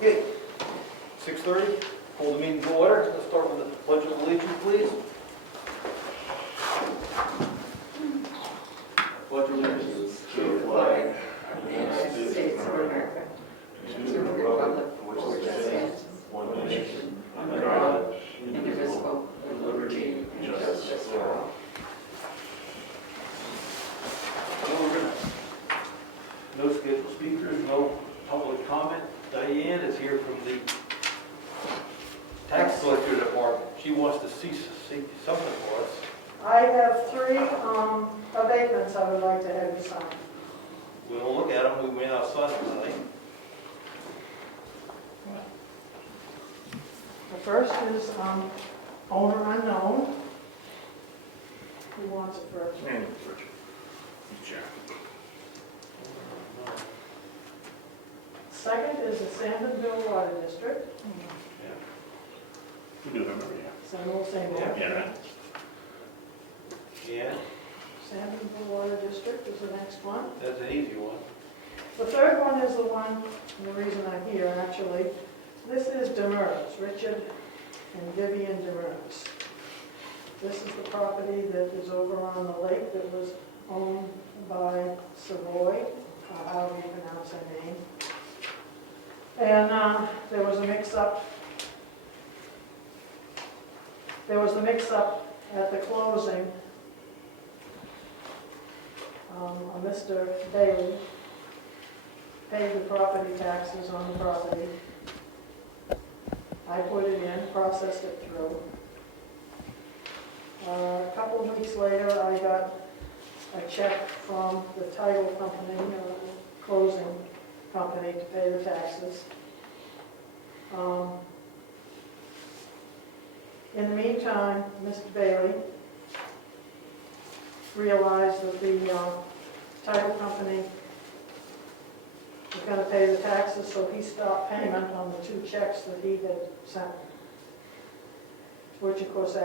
Okay, 6:30, call the meeting to order. Let's start with the pledge of allegiance, please. Pledge of allegiance To the flag of the United States of America, and to the republic for which it stands, one nation, under God, indivisible, with liberty and justice for all. No scheduled speakers, no public comment. Diane is here from the tax collector department. She wants to see something for us. I have 3 abatements I would like to have you sign. We'll look at them. We may not sign them tonight. The first is owner unknown. Who wants it first? Second is the Sanborn Water District. We do remember, Same old. yeah. Yeah, Sanborn Water District is the next one. that's an easy one. The third one is the one, the reason I'm here actually. This is Demers, Richard and Vivian Demers. This is the property that is over on the lake that was owned by Savoy, however you pronounce her name. And there was a mix-up. There was a mix-up at the closing. Mr. Bailey paid the property taxes on the property. I put it in, processed it through. A couple of weeks later, I got a check from the title company, closing company, to pay the taxes. In the meantime, Mr. Bailey realized that the title company was going to pay the taxes, so he stopped payment on the 2 checks that he had sent, which of course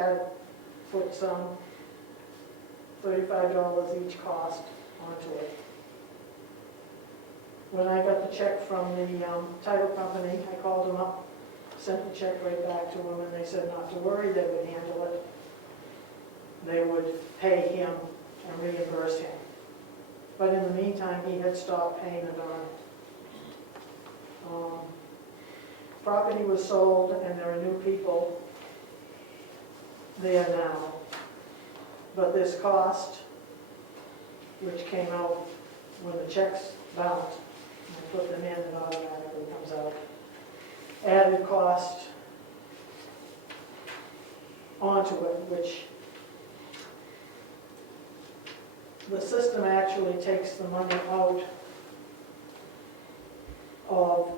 put some $35 each cost onto it. When I got the check from the title company, I called them up, sent the check right back to them, and they said not to worry, they would handle it. They would pay him and reimburse him. But in the meantime, he had stopped payment on it. Property was sold, and there are new people there now. But this cost, which came out when the checks bounced, I put them in, it automatically comes out. Added cost onto it, which the system actually takes the money out of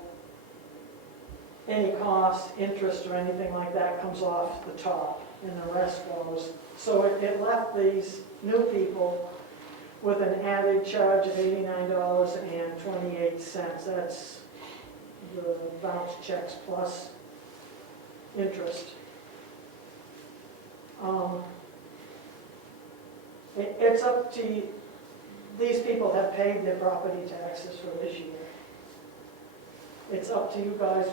any cost, interest, or anything like that comes off the top, and the rest goes. So it left these new people with an added charge of $89.28. That's the bounce checks plus interest. It's up to you. These people have paid their property taxes for this year. It's up to you guys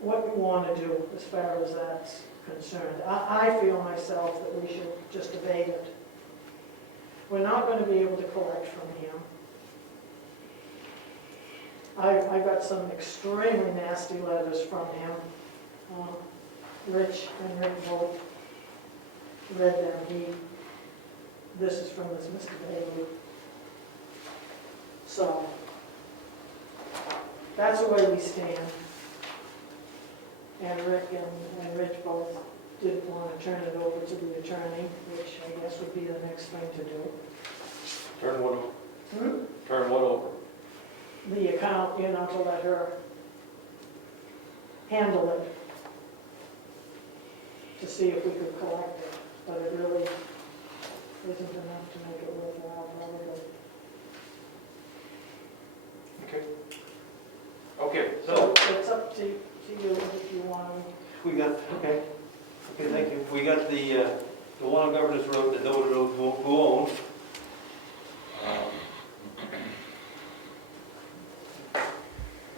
what you want to do as far as that's concerned. I feel myself that we should just abate it. We're not going to be able to collect from him. I got some extremely nasty letters from him. Rich and Rick both read them. This is from this Mr. Bailey. So, that's the way we stand. And Rick and Rich both didn't want to turn it over to the attorney, which I guess would be the next thing to do. Turn what over? Turn what over? The account, to let her handle it, to see if we could collect it, but it really isn't enough to make it worthwhile, probably. Okay. Okay, So it's up to you if you want to. we got, okay, thank you. We got the one on Governor's Road, the Dover Road, who owns.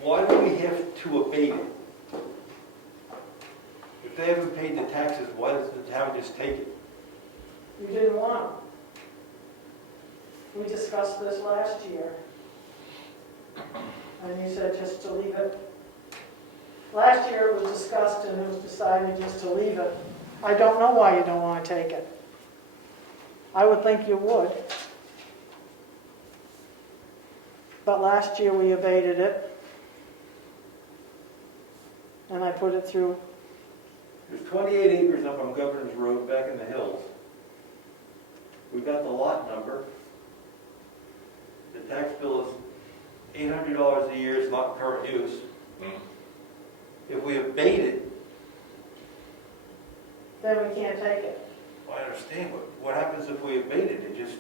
Why do we have to abate it? If they haven't paid the taxes, why does the town just take it? You didn't want them. We discussed this last year. And you said just to leave it. Last year it was discussed and it was decided just to leave it. I don't know why you don't want to take it. I would think you would. But last year we abated it. And I put it through. There's 28 acres up on Governor's Road back in the hills. We've got the lot number. The tax bill is $800 a year, it's not in current use. If we abate it, Then we can't take it. I understand, but what happens if we abate it? It just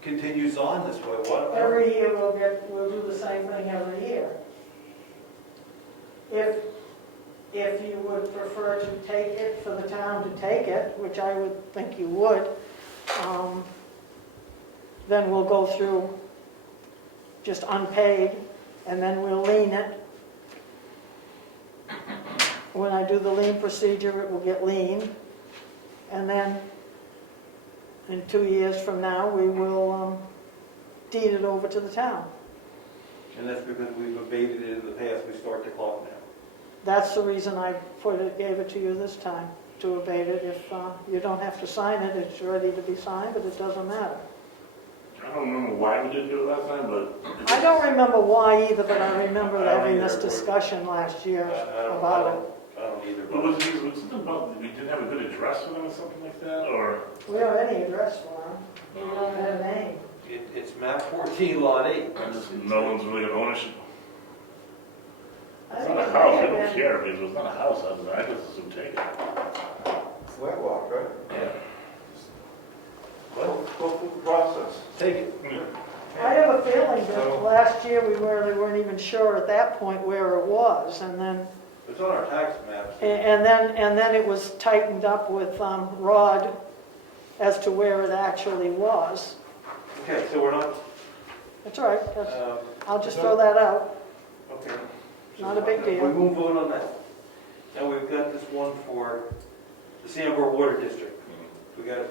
continues on this way. What? Every year we'll do the same thing every year. If you would prefer to take it, for the town to take it, which I would think you would, then we'll go through just unpaid, and then we'll lien it. When I do the lien procedure, it will get liened, and then in 2 years from now, we will deed it over to the town. And that's because we've abated it in the past, we start the clock now. That's the reason I gave it to you this time, to abate it. If you don't have to sign it, it's ready to be signed, but it doesn't matter. I don't remember why we didn't do it last time, but... I don't remember why either, but I remember I don't having this either. discussion last year I about it. don't either. But was it something about, we didn't have a good address for them or something like that, or? We don't have any address for them. We don't have a name. It's map 14, lot 8. No one's really got ownership. I It's think not a it house, may I have don't been- care, because it's not a house, I just assume take it. It's landlocked, right? Yeah. Well, Go through the process. take it. I have a feeling that last year we really weren't even sure at that point where it was, and then It's on our tax maps. and then it was tightened up with Rod as to where it actually was. Okay, so we're not, That's all right. That's, um, I'll just throw that out. okay. Not a big deal. We won't vote on that. Now we've got this one for the Sanborn Water District. We got it.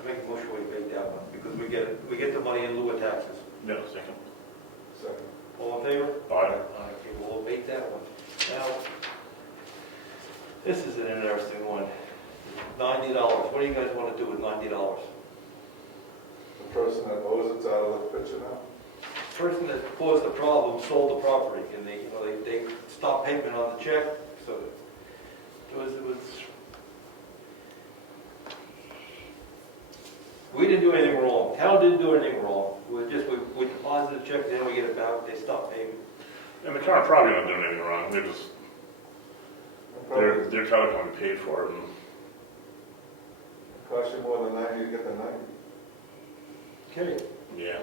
I make a motion we abate that one because we get the money in lieu of taxes. Yeah, second. Second. All in favor? Aye. Okay, we'll abate that one. Now, this is an interesting one. $90. What do you guys want to do with $90? The person that owes it's out of the picture now? Person that caused the problem sold the property, and they stopped payment on the check, so it was. We didn't do anything wrong. Town didn't do anything wrong. We deposit the check, then we get it back. They stopped paying. And the town probably not doing anything wrong, they're just, Probably they're trying to be paid for it, and cost you more than 90 to get the 90. Okay. yeah.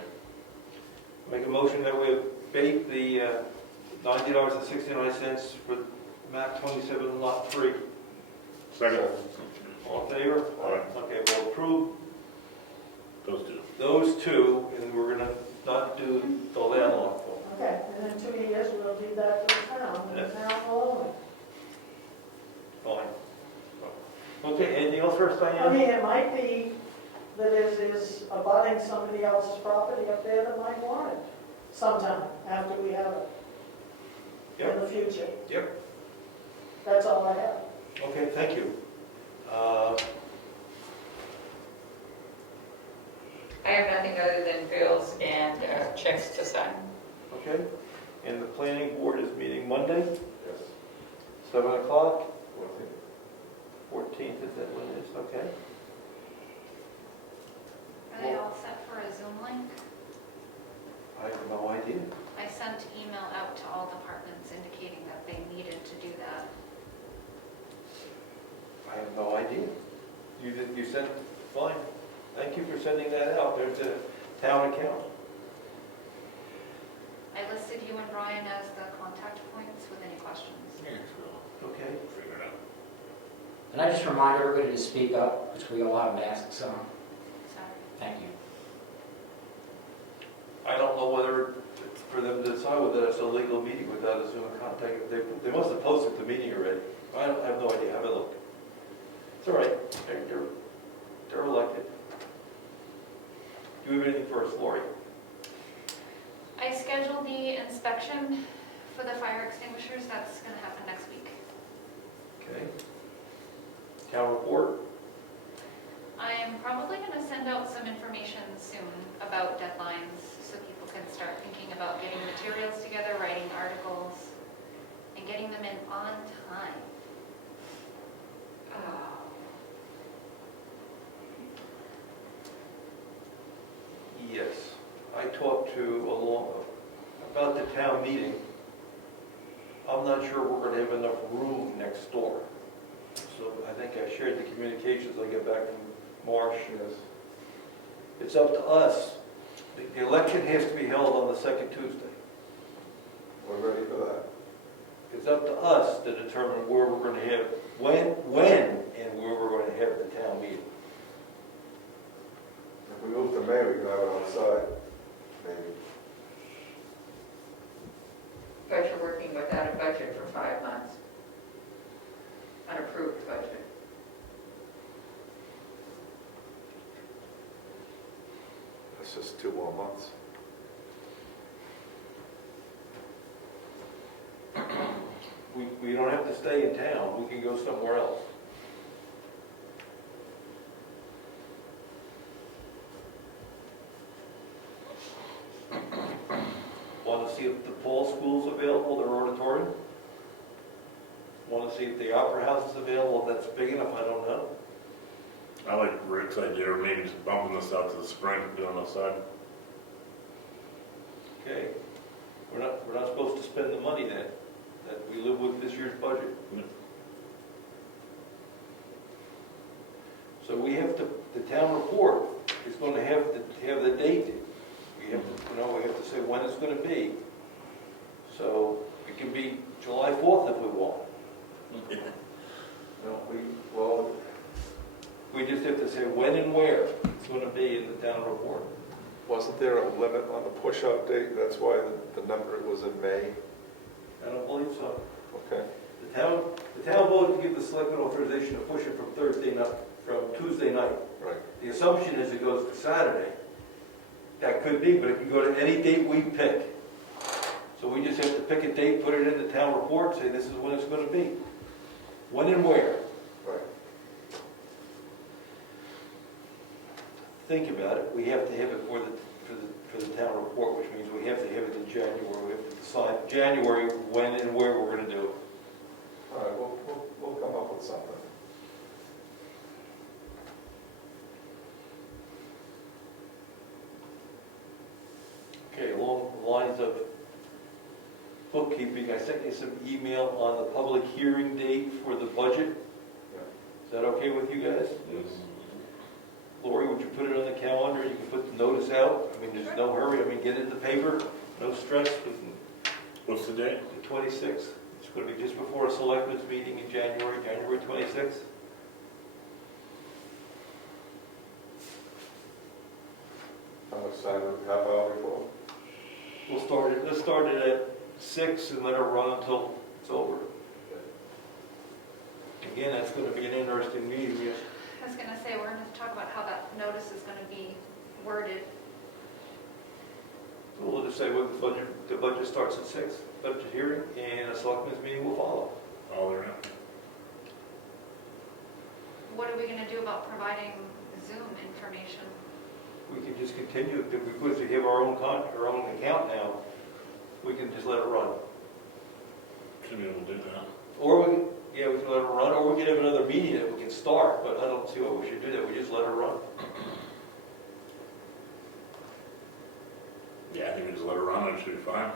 Make a motion that we abate the $90.69 for map 27, lot 3. Second. All in favor? Aye. Okay, we'll approve Those two. those two, and we're gonna not do the landlocked one. Okay, and in 2 years we'll deed that to the town, and the town will own it. Fine. Okay, anything else for us, I Diane? mean, it might be that is abutting somebody else's property up there that might want it sometime after we have it in the future. Yep. That's all I have. Okay, thank you. I have nothing other than bills and checks to sign. Okay, and the planning board is meeting Monday, Yes. 7 o'clock, 14. 14th, is that when it is? Okay. Are they all set for a Zoom link? I have no idea. I sent email out to all departments indicating that they needed to do that. I have no idea. You sent, fine. Thank you for sending that out. There's a town account. I listed you and Brian as the contact points with any questions. Yeah, so Okay. figure it out. And I just remind everybody to speak up, because we all have masks on. Sorry. Thank you. I don't know whether for them to decide whether that's a legal meeting without a Zoom contact. They must have posted the meeting already. I have no idea, I haven't looked. It's all right, they're elected. Do you have anything for us, Lori? I scheduled the inspection for the fire extinguishers. That's going to happen next week. Okay. Town report? I am probably going to send out some information soon about deadlines so people can start thinking about getting materials together, writing articles, and getting them in on time. Yes. I talked to about the town meeting. I'm not sure we're going to have enough room next door. So I think I shared the communications I get back from Marsh. Yes. It's up to us. The election has to be held on the second Tuesday. We're ready for that. It's up to us to determine where we're going to have, when and where we're going to have the town meeting. If we move to May, we can have it outside, maybe. But you're working without a budget for 5 months. Unapproved budget. That's just 2 more months. We don't have to stay in town. We can go somewhere else. Want to see if the Paul School's available, their auditorium? Want to see if the Opera House is available, if that's big enough, I don't know. I like Rick's idea, or maybe just bumping this out to the spring, doing outside. Okay. We're not supposed to spend the money then, that we live with this year's budget. So we have to, the town report is going to have the date. We have to, we have to say when it's going to be. So it can be July 4th if we want. Well, We just have to say when and where it's going to be in the town report. wasn't there a limit on the push-up date? That's why the number was in May? I don't believe so. Okay. The town voted to give the selectmen authorization to push it from Tuesday night. Right. The assumption is it goes to Saturday. That could be, but it can go to any date we pick. So we just have to pick a date, put it in the town report, say this is when it's going to be. When and where. Right. Think about it. We have to have it for the town report, which means we have to have it in January. We have to decide January when and where we're going to do it. All right, we'll come up with something. Okay, along the lines of bookkeeping, I sent you some email on the public hearing date for the budget. Is that okay with you guys? Yes. Lori, would you put it on the calendar? You can put the notice out. I mean, there's no hurry. I mean, get it in the paper. No stress. What's the date? The 26th. It's going to be just before a selectmen's meeting in January 26th. How much time, half hour before? Let's start it at 6 and let it run until it's over. Again, that's going to be an interesting meeting. Yes. I was going to say, we're going to talk about how that notice is going to be worded. We'll just say the budget starts at 6, budget hearing, and a selectmen's meeting will follow. All around. What are we going to do about providing Zoom information? We can just continue, because we have our own account now, we can just let it run. Should be able to do that. Or we can let it run, or we can have another meeting that we can start, but I don't see why we should do that, we just let it run. Yeah, I think we just let it run, and it should be fine.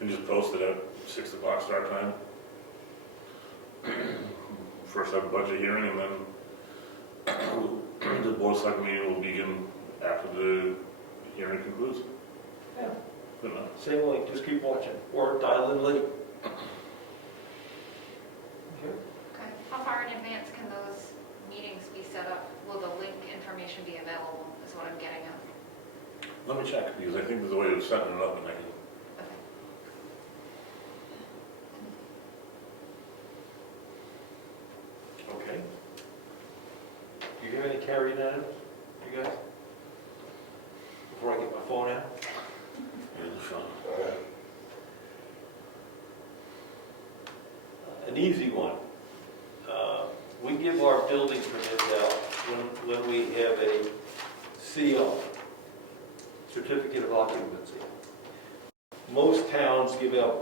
And just post it at 6 o'clock start time. First have a budget hearing, and then the board of selectmen meeting will begin after the hearing concludes. Yeah. Good enough. Same link, just keep watching, or dial in late. Okay. Okay. How far in advance can those meetings be set up? Will the link information be available, is what I'm getting at. Let me check, because I think there's a way of setting it up, and I can Okay. carry unanimous, you guys? Before I get my phone out? An easy one. We give our building permits out when we have a CO, certificate of occupancy. Most towns give out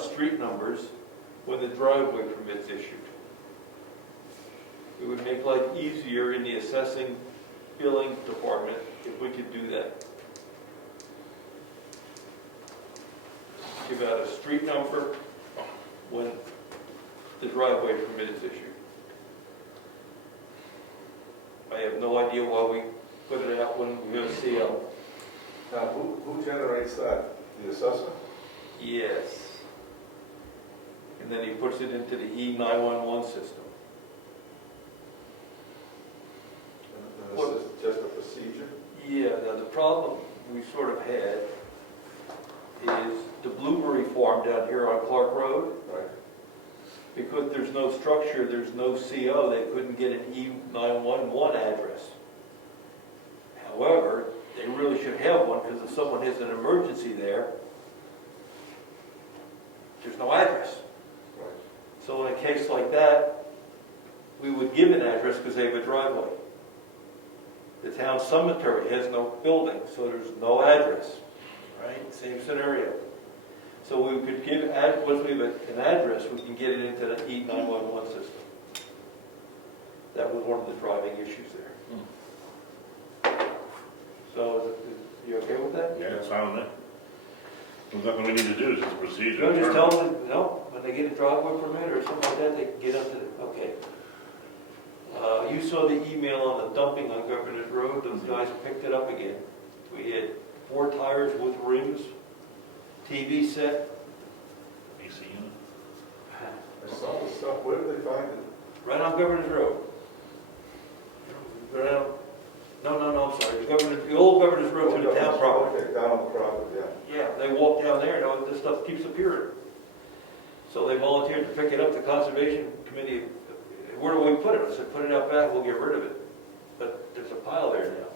street numbers when the driveway permit's issued. It would make life easier in the assessing billing department if we could do that. Give out a street number when the driveway permit is issued. I have no idea why we put it out when we have CO. Now, who generates that? The assessor? Yes. And then he puts it into the E911 system. And this is just a procedure? Yeah, now the problem we sort of had is the blueberry farm down here on Clark Road. Right. Because there's no structure, there's no CO, they couldn't get an E911 address. However, they really should have one, because if someone has an emergency there, there's no address. Right. So in a case like that, we would give an address because they have a driveway. The town cemetery has no building, so there's no address, right? Same scenario. So we could give, once we have an address, we can get it into the E911 system. That was one of the driving issues there. So, you okay with that? Yeah, it's fine with me. There's nothing we need to do, it's just a procedure. No, just tell them, no, when they get a driveway permit or something like that, they can get up to the, okay. You saw the email on the dumping on Government Road, those guys picked it up again. We had 4 tires with rims, TV set. AC unit. I saw the stuff, where did they find it? Right on Governor's Road. Right on, no, I'm sorry, the old Governor's Road to the town property. Okay, down on the property, yeah. Yeah, they walk down there, and this stuff keeps appearing. So they volunteered to pick it up, the Conservation Committee, where do we put it? I said, put it out back, we'll get rid of it. But there's a pile there now.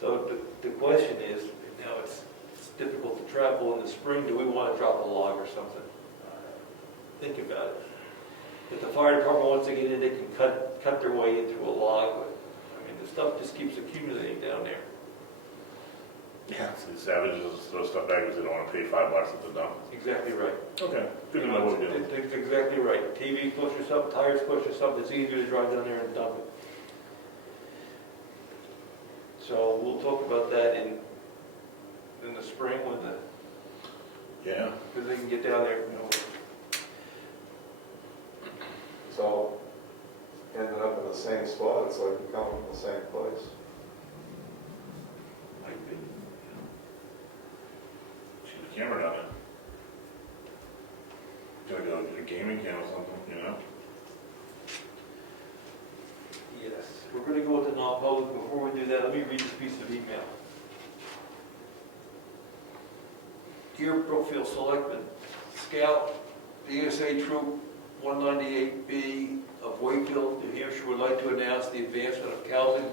So the question is, now it's difficult to travel in the spring, do we want to drop a log or something? Think about it. If the fire department wants to get in, they can cut their way into a log, but I mean, the stuff just keeps accumulating down there. Yeah, so the savages throw stuff back because they don't want to pay $5 at the dump. Exactly right. Okay, good to know what we're doing. It's exactly right. TV costs you something, tires cost you something, it's easier to drive down there and dump it. So we'll talk about that in the spring when Yeah. because they can get down there, you know. It's all ended up in the same spot, it's like you come from the same place. Might be. See the camera down there. Gotta go get a gaming cam or something, you know? Yes, we're going to go with the non-public. Before we do that, let me read this piece of email. Dear Brookfield Selectmen, Scout, the ESA Troop 198B of Wakefield, New Hampshire would like to announce the advancement of Calvin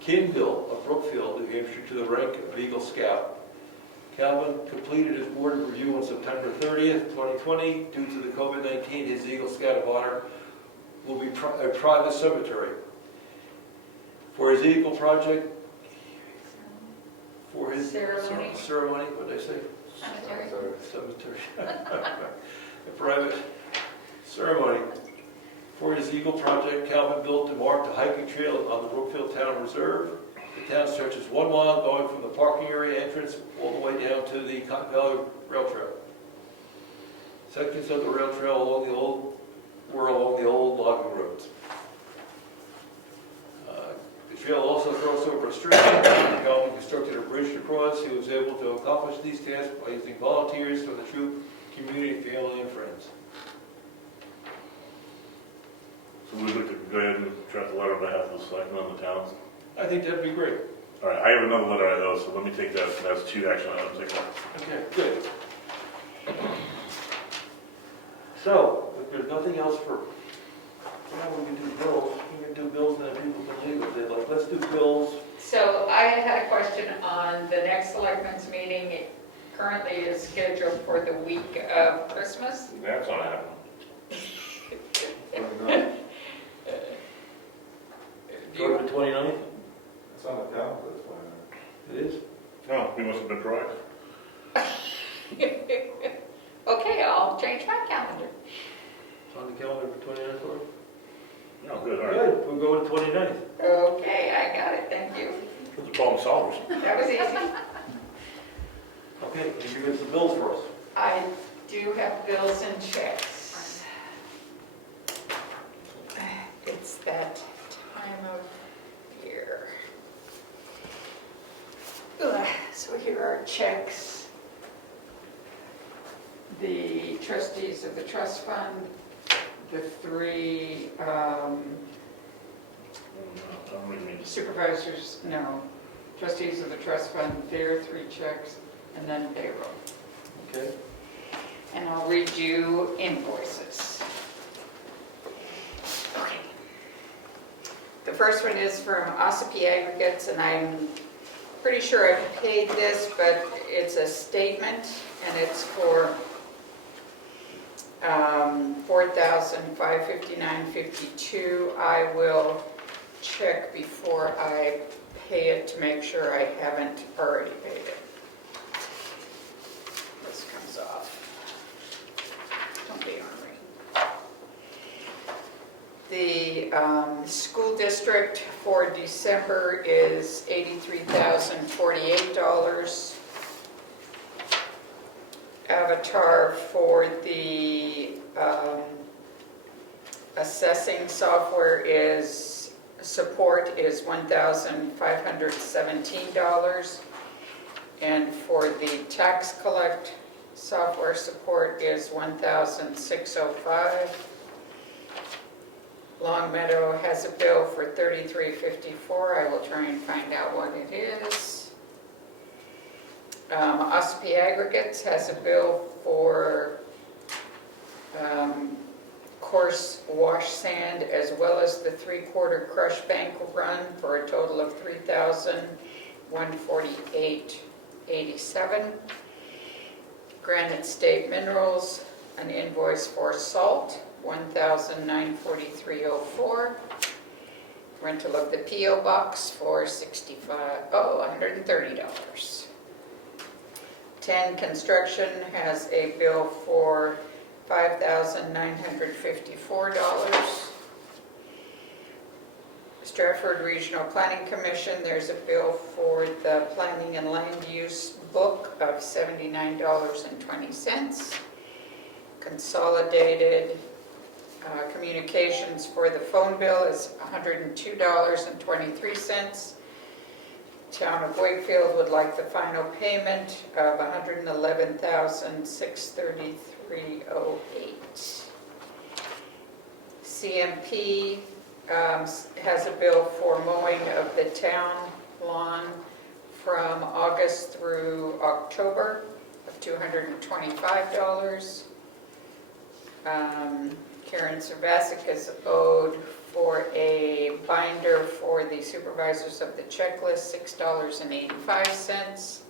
Kindle of Brookfield, New Hampshire to the rank of Eagle Scout. Calvin completed his board review on September 30th, 2020. Due to the COVID-19, his Eagle Scout of Honor will be a private cemetery. For his Eagle project, for his ceremony, what did I say? Cemetery. Cemetery. A private ceremony. For his Eagle project, Calvin built and marked a hiking trail on the Brookfield Town Reserve. The town stretches 1 mile going from the parking area entrance all the way down to the Cotton Valley Rail Trail. Sections of the rail trail were along the old logging roads. The trail also crosses over a stream. Calvin constructed a bridge to cross. He was able to accomplish these tasks by using volunteers from the troop, community, family, and friends. So we'd like to go ahead and draft a letter on behalf of the selectmen of the towns. I think that'd be great. All right, I have another letter I owe, so let me take that. That's 2 action items. Take that. Okay, good. So, if there's nothing else for Yeah, we can do bills, we can do bills and then people can leave if they like, let's do bills. So I had a question on the next selectmen's meeting. It currently is scheduled for the week of Christmas. That's not happening. Go to the 29th? It's on the calendar, that's why. It is? No, we must have been correct. Okay, I'll change my calendar. It's on the calendar for 29th, or? No, good, all right. Good, we'll go with the 29th. Okay, I got it, thank you. Those are problem solvers. That was easy. Okay, and you get some bills for us. I do have bills and checks. It's that time of year. Ugh, so here are checks. The trustees of the trust fund, the three I'm reading these. supervisors, no, trustees of the trust fund, their three checks, and then payroll. Okay. And I'll read you invoices. Okay. The first one is from Ossipee Aggregates, and I'm pretty sure I've paid this, but it's a statement, and it's for $4,559.52. I will check before I pay it to make sure I haven't already paid it. This comes off. Don't be ornery. The school district for December is $83,048. Avatar for the assessing software is, support is $1,517. And for the tax collect software support is $1,605. Long Meadow has a bill for $33.54. I will try and find out what it is. Ossipee Aggregates has a bill for coarse wash sand as well as the 3/4 crush bank run for a total of $3,148.87. Granite State Minerals, an invoice for salt, $1,943.04. Rental of the P.O. Box for $130. 10 Construction has a bill for $5,954. Stratford Regional Planning Commission, there's a bill for the Planning and Land Use book of $79.20. Consolidated Communications for the phone bill is $102.23. Town of Wakefield would like the final payment of $111,633.08. CMP has a bill for mowing of the town lawn from August through October of $225. Karen Servasic is owed for a binder for the supervisors of the checklist, $6.85.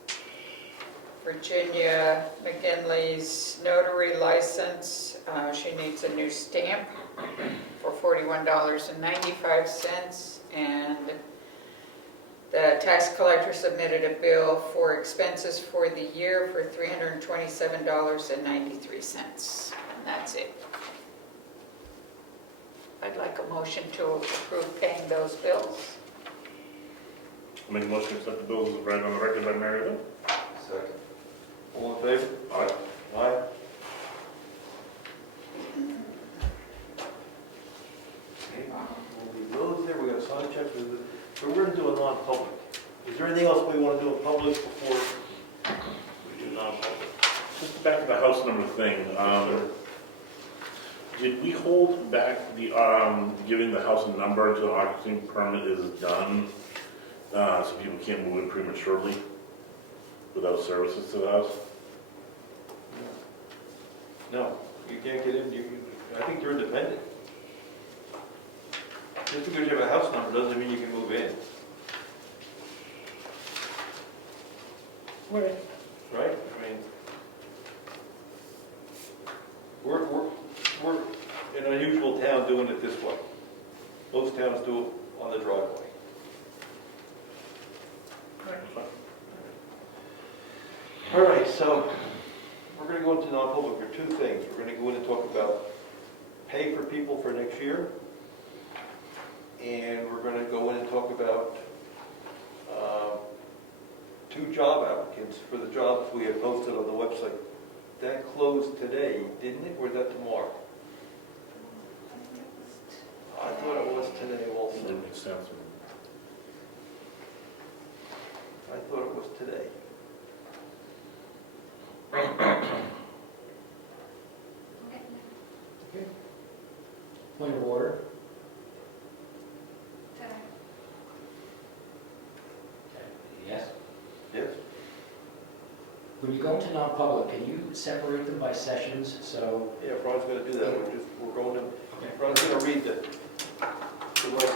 Virginia McGinley's notary license, she needs a new stamp for $41.95. And the tax collector submitted a bill for expenses for the year for $327.93. And that's it. I'd like a motion to approve paying those bills. I'll make a motion to accept the bills as read on the record by Mary Lou. Second. All in favor? Aye. Aye. Okay, we'll be those there, we got sign checks, so we're gonna do a non-public. Is there anything else we wanna do in public before we do non-public? Just back to the house number thing. Did we hold back the, giving the house a number until occupancy permit is done, so people can't move in prematurely without services to the house? No, you can't get in, I think you're independent. Just because you have a house number doesn't mean you can move in, Right. right? I mean, we're in an unusual town doing it this way. Most towns do it on the driveway. All right, so we're going to go into non-public for two things. We're going to go in and talk about pay for people for next year, and we're going to go in and talk about two job applicants for the jobs we have posted on the website. That closed today, didn't it, or is that tomorrow? I thought it was today also. It makes sense. I thought it was today. Okay. Point of order. Yes. Yes? When you go into non-public, can you separate them by sessions, so? Yeah, Ron's going to do that. We're going to, Ron's going to read that. So, like,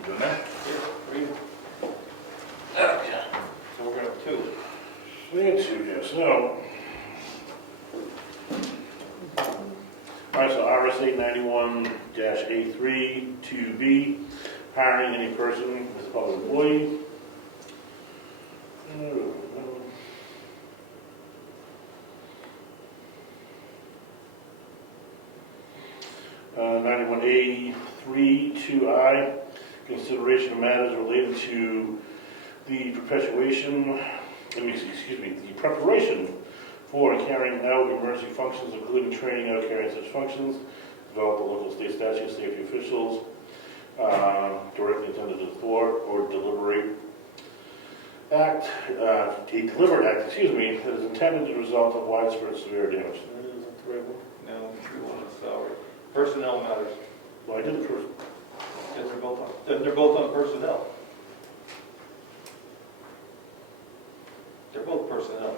You doing that? yeah, read it. Okay. So we're going to have two. We need two here, so. All right, so RSA 91-A3 2B, hiring any person as a public employee. 91A3 2I, consideration of matters related to the perpetuation, the preparation for and carrying out emergency functions, including training out carrying such functions, develop the local state statutes, safety officials, directly intended to thwart or deliberate act, a deliberate act, that is intended to result in widespread severe damage. Is that the right one? No, we want a salary. Personnel matters. Well, I did the first. Yes, they're both on personnel. They're both personnel.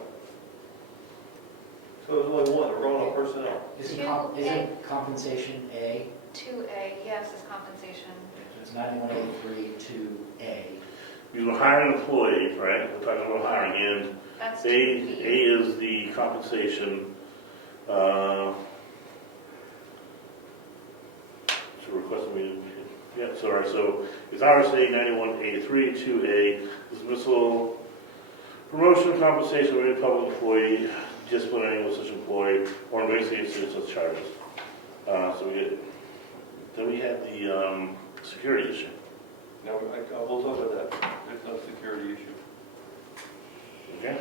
So there's only one, we're going on personnel. Isn't compensation A? 2A, yes, is compensation. It's 91A3 2A. Because we're hiring an employee, right? We're talking about hiring, and That's A 2B. is the compensation, so requesting me, yeah, sorry, so it's RSA 91A3 2A, dismissal, promotion, compensation of any public employee, disciplining of such employee, or invasive to such charges. So then we had the security issue. Now, we'll talk about that. There's no security issue. Okay?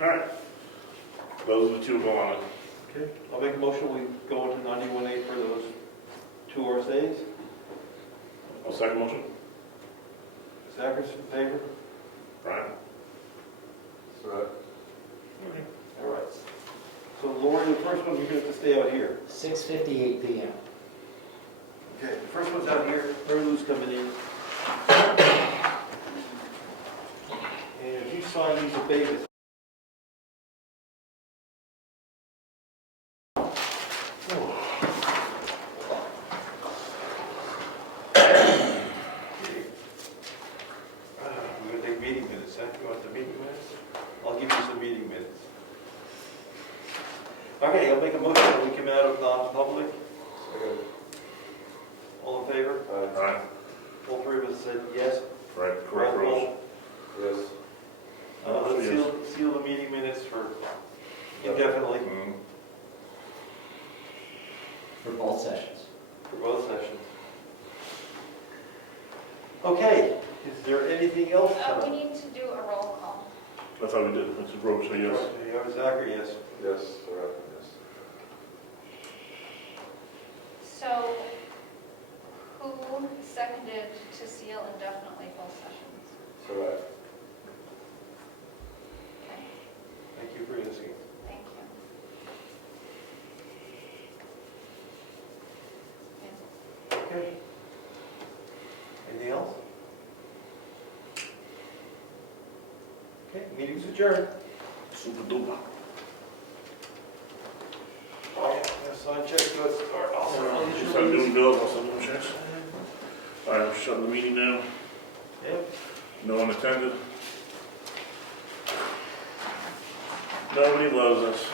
All right. Those are the two going on. Okay. I'll make a motion, we go into 91A for those two RSAs. I'll second motion. Zachary, in favor? Right. So All right. So Lori, the first one, you're going to have to stay out here. 6:58 PM. Okay, the first one's out here. Mary Lou's coming in. And if you sign these abatements. We're going to take meeting minutes, huh? You want the meeting minutes? I'll give you some meeting minutes. Okay, I'll make a motion that we come out of non-public. Okay. All in favor? Right. All three of us said yes. Right, correct, Roll Rose. call. Yes. Let's seal the meeting minutes for indefinitely, For both sessions. for both sessions. Okay, is there anything else? We need to do a roll call. That's how we did it. It's a Rose, so yes. Zachary, yes. Yes, all right, yes. So, who seconded to seal indefinitely both sessions? So right. Okay, Thank you for asking. thank you. Okay. Anything else? Okay, meeting's adjourned. Super duper. Oh, yeah, sign checks, let's start. Just start doing bills, I'll send them checks. shutting the meeting down. Yep. No one attended. Nobody loves us.